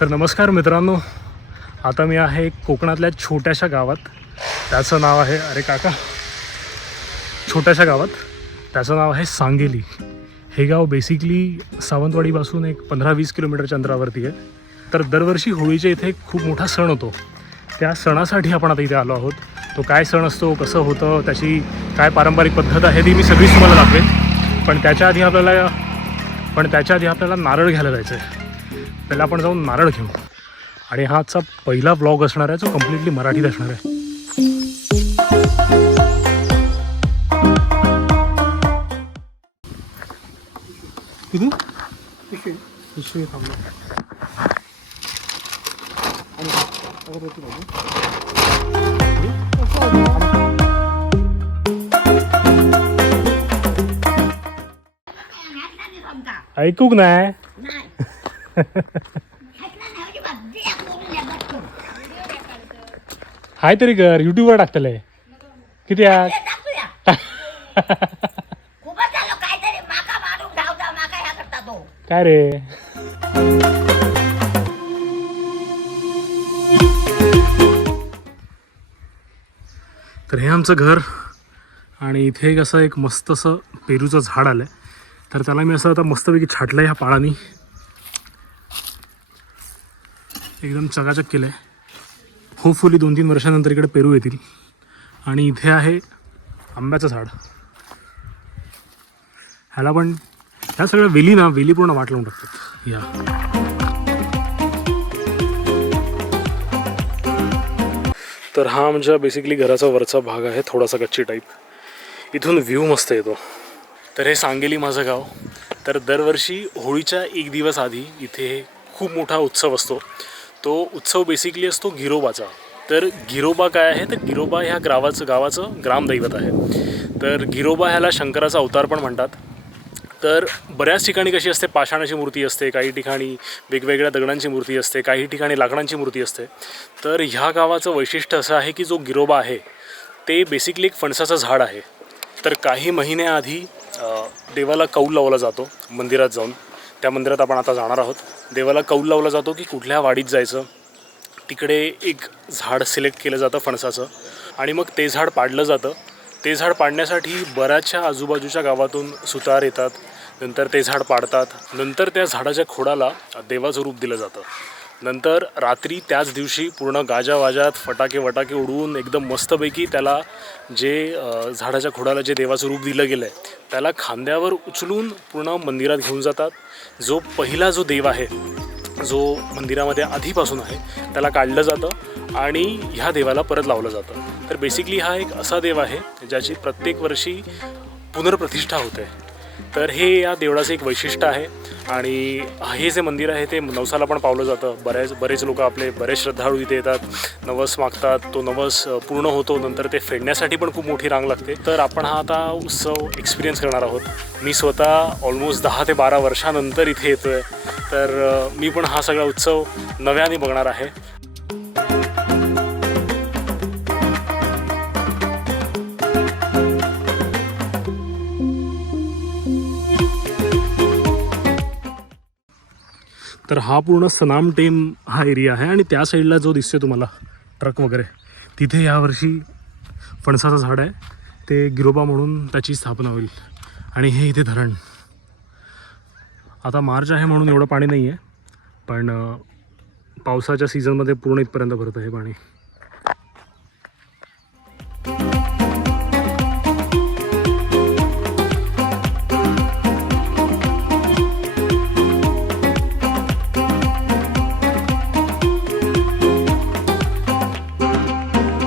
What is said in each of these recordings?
तर नमस्कार मित्रांनो, आता मी आहे कोकणातल्या छोट्याशा गावात. त्याचं नाव आहे छोट्याशा गावात त्याचं नाव आहे सांगेली. हे गाव बेसिकली सावंतवाडीपासून एक 15-20 किलोमीटरच्या अंतरावरती आहे. तर दरवर्षी होळीच्या इथे खूप मोठा सण होतो. त्या सणासाठी आपण आता इथे आलो आहोत. तो काय सण असतो, कसं होतं, त्याची काय पारंपरिक पद्धत आहे ती मी सगळीच तुम्हाला दाखवेन. पण त्याच्या आधी आपल्याला नारळ घ्यायला जायचं आहे. पहिला आपण जाऊन नारळ घेऊ. आणि हा आजचा पहिला व्लॉग असणार आहे जो कम्प्लिटली मराठीत असणार आहे. किती पिशवी थांबलो. ऐकूक नाही. हाय तरी कर, युट्यूबवर टाकतलंय. किती आज काय रे. तर हे आमचं घर आणि इथे एक असं एक मस्त असं पेरूचं झाड आलंय. तर त्याला मी असं आता मस्तपैकी छाटलंय ह्या पाळानी. एकदम चकाचक केलंय. होपफुली 2-3 वर्षानंतर इकडे पेरू येतील. आणि इथे आहे आंब्याचं झाड. ह्याला पण ह्या सगळ्या वेली पूर्ण वाट लावून टाकतात. या तर हा आमच्या बेसिकली घराचा वरचा भाग आहे, थोडासा कच्ची टाईप. इथून व्ह्यू मस्त येतो. तर हे सांगेली माझं गाव. तर दरवर्षी होळीच्या 1 दिवस आधी इथे खूप मोठा उत्सव असतो. तो उत्सव बेसिकली असतो गिरोबाचा. तर गिरोबा काय आहे, तर गिरोबा ह्या गावाचं ग्रामदैवत आहे. तर गिरोबा ह्याला शंकराचा अवतार पण म्हणतात. तर बऱ्याच ठिकाणी कशी असते, पाषाणाची मूर्ती असते, काही ठिकाणी वेगवेगळ्या दगडांची मूर्ती असते, काही ठिकाणी लाकडांची मूर्ती असते. तर ह्या गावाचं वैशिष्ट्य असं आहे की जो गिरोबा आहे ते बेसिकली एक फणसाचं झाड आहे. तर काही महिन्याआधी देवाला कौल लावला जातो मंदिरात जाऊन. त्या मंदिरात आपण आता जाणार आहोत. देवाला कौल लावला जातो की कुठल्या वाडीत जायचं. तिकडे एक झाड सिलेक्ट केलं जातं फणसाचं आणि मग ते झाड पाडलं जातं. ते झाड पाडण्यासाठी बऱ्याचशा आजूबाजूच्या गावातून सुतार येतात. नंतर ते झाड पाडतात. नंतर त्या झाडाच्या खोडाला देवाचं रूप दिलं जातं. नंतर रात्री त्याच दिवशी पूर्ण गाजावाजात फटाके उडवून एकदम मस्तपैकी त्याला जे झाडाच्या खोडाला जे देवाचं रूप दिलं गेलं आहे त्याला खांद्यावर उचलून पूर्ण मंदिरात घेऊन जातात. जो पहिला जो देव आहे, जो मंदिरामध्ये आधीपासून आहे, त्याला काढलं जातं आणि ह्या देवाला परत लावलं जातं. तर बेसिकली हा एक असा देव आहे ज्याची प्रत्येक वर्षी पुनर्प्रतिष्ठा होते. तर हे या देवळाचं एक वैशिष्ट्य आहे. आणि हे जे मंदिर आहे ते नवसाला पण पावलं जातं. बरेच लोक बरेच श्रद्धाळू इथे येतात, नवस मागतात. तो नवस पूर्ण होतो. नंतर ते फेडण्यासाठी पण खूप मोठी रांग लागते. तर आपण हा आता उत्सव एक्सपिरियन्स करणार आहोत. मी स्वतः ऑलमोस्ट 10 ते 12 वर्षानंतर इथे येतो आहे. तर मी पण हा सगळा उत्सव नव्याने बघणार आहे. तर हा पूर्ण सनाम टेम हा एरिया आहे. आणि त्या साईडला जो दिसतोय तुम्हाला ट्रक वगैरे, तिथे यावर्षी फणसाचं झाड आहे. ते गिरोबा म्हणून त्याची स्थापना होईल. आणि हे इथे धरण. आता मार्च आहे म्हणून एवढं पाणी नाही आहे, पण पावसाच्या सीझनमध्ये पूर्ण इथपर्यंत भरतं हे पाणी.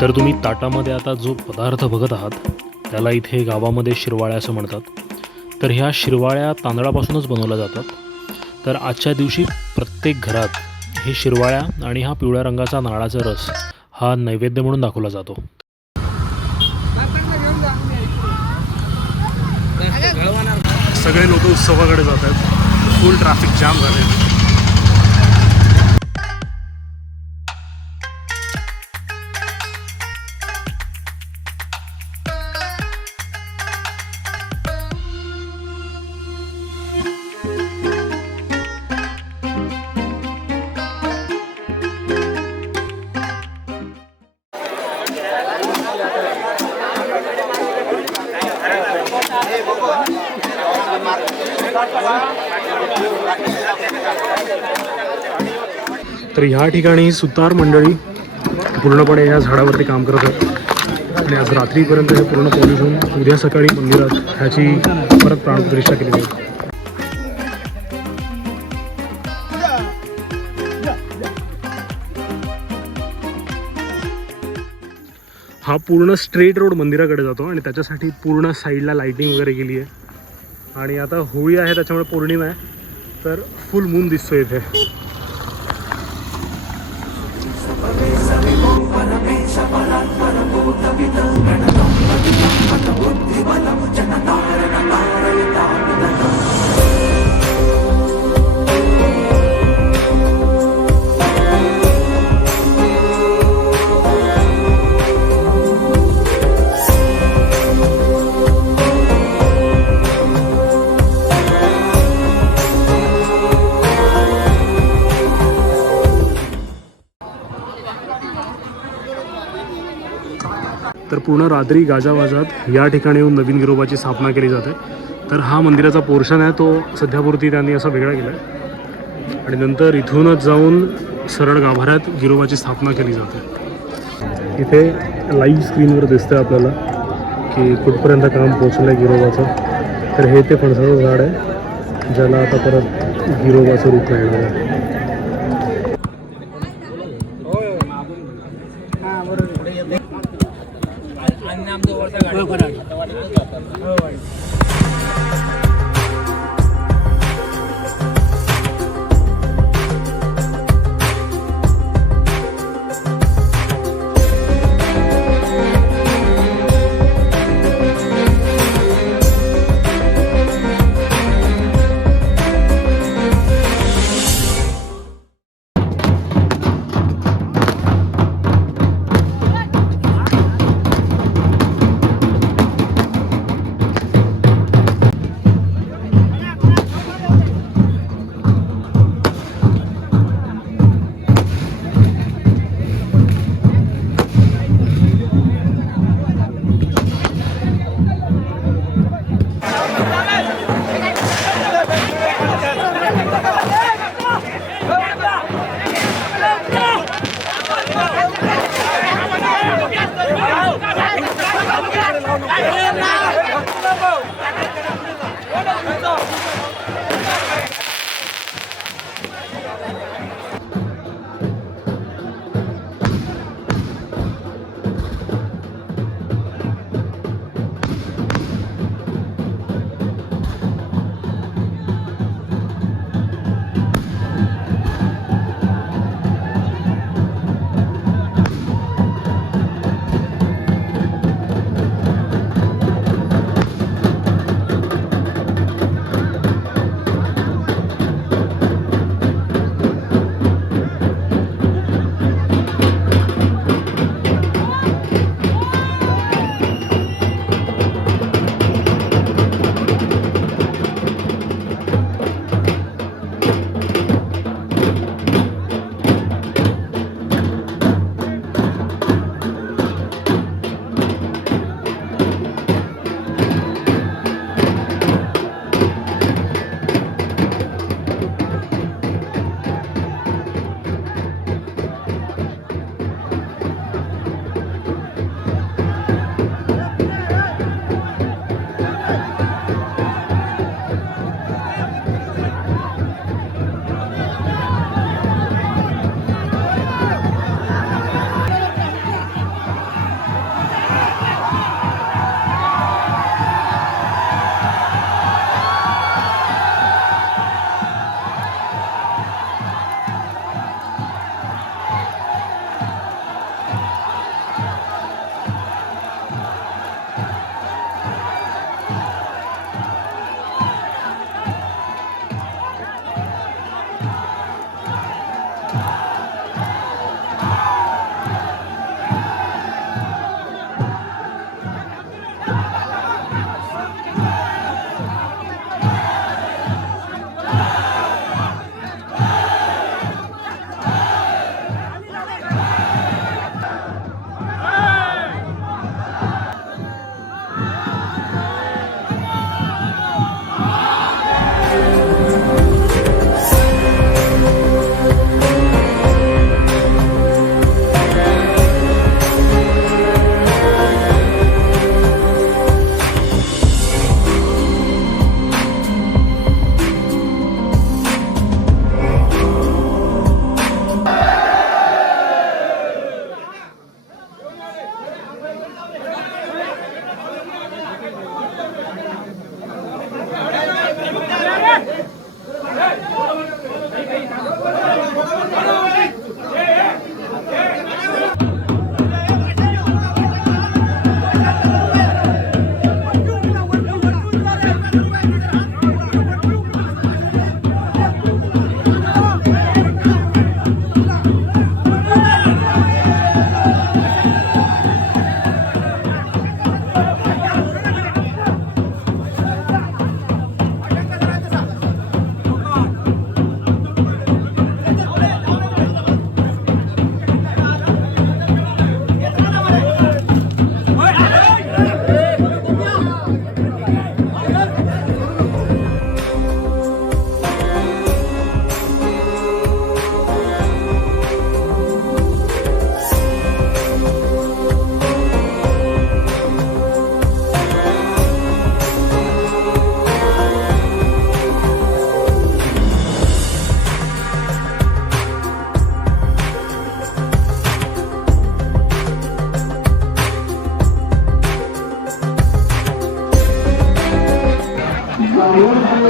तर तुम्ही ताटामध्ये आता जो पदार्थ बघत आहात त्याला इथे गावामध्ये शिरवाळ्या असं म्हणतात. तर ह्या शिरवाळ्या तांदळापासूनच बनवल्या जातात. तर आजच्या दिवशी प्रत्येक घरात हे शिरवाळ्या आणि हा पिवळ्या रंगाचा नारळाचा रस हा नैवेद्य म्हणून दाखवला जातो. सगळे लोक उत्सवाकडे जात आहेत. फुल ट्रॅफिक जाम झाले. तर ह्या ठिकाणी सुतार मंडळी पूर्णपणे या झाडावरती काम करत आहेत आणि आज रात्रीपर्यंत हे पूर्ण पॉलिश होऊन उद्या सकाळी मंदिरात ह्याची परत प्राणप्रतिष्ठा केली जाईल. हा पूर्ण स्ट्रेट रोड मंदिराकडे जातो आणि त्याच्यासाठी पूर्ण साईडला लाईटिंग वगैरे केली आहे. आणि आता होळी आहे त्याच्यामुळे पौर्णिमा आहे तर फुल मून दिसतो इथे. तर पूर्ण रात्री गाजावाजात या ठिकाणी येऊन नवीन गिरोबाची स्थापना केली जाते. तर हा मंदिराचा पोर्शन आहे तो सध्यापुरती त्यांनी असा वेगळा केला आहे आणि नंतर इथूनच जाऊन सरळ गाभाऱ्यात गिरोबाची स्थापना केली जाते. इथे लाईव्ह स्क्रीनवर दिसतं आपल्याला की कुठपर्यंत काम पोचलं आहे गिरोबाचं. तर हे ते फणसाचं झाड आहे ज्याला आता परत गिरोबाचं रूप मिळणार आहे.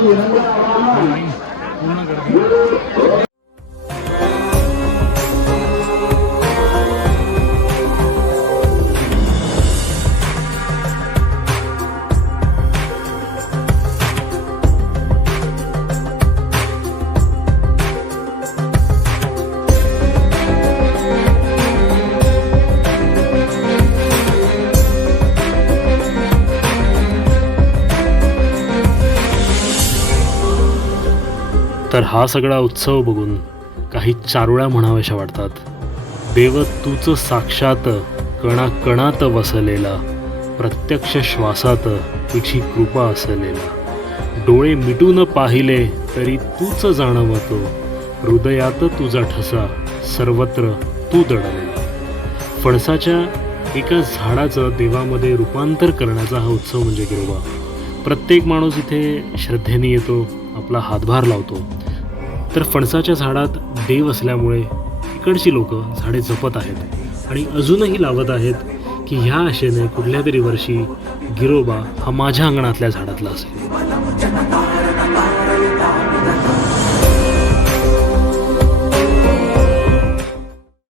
पूर्ण गर्दी. तर हा सगळा उत्सव बघून काही चारोळ्या म्हणाव्याशा वाटतात. देव तूच साक्षात कणाकणात वसलेला, प्रत्यक्ष श्वासात तुझी कृपा असलेला, डोळे मिटून पाहिले तरी तूच जाणवतो, हृदयात तुझा ठसा सर्वत्र तू दडलेला. फणसाच्या एका झाडाचं देवामध्ये रूपांतर करण्याचा हा उत्सव म्हणजे गिरोबा. प्रत्येक माणूस इथे श्रद्धेने येतो, आपला हातभार लावतो. तर फणसाच्या झाडात देव असल्यामुळे इकडची लोक झाडे जपत आहेत आणि अजूनही लावत आहेत की ह्या आशेने कुठल्या तरी वर्षी गिरोबा हा माझ्या अंगणातल्या झाडातला असेल.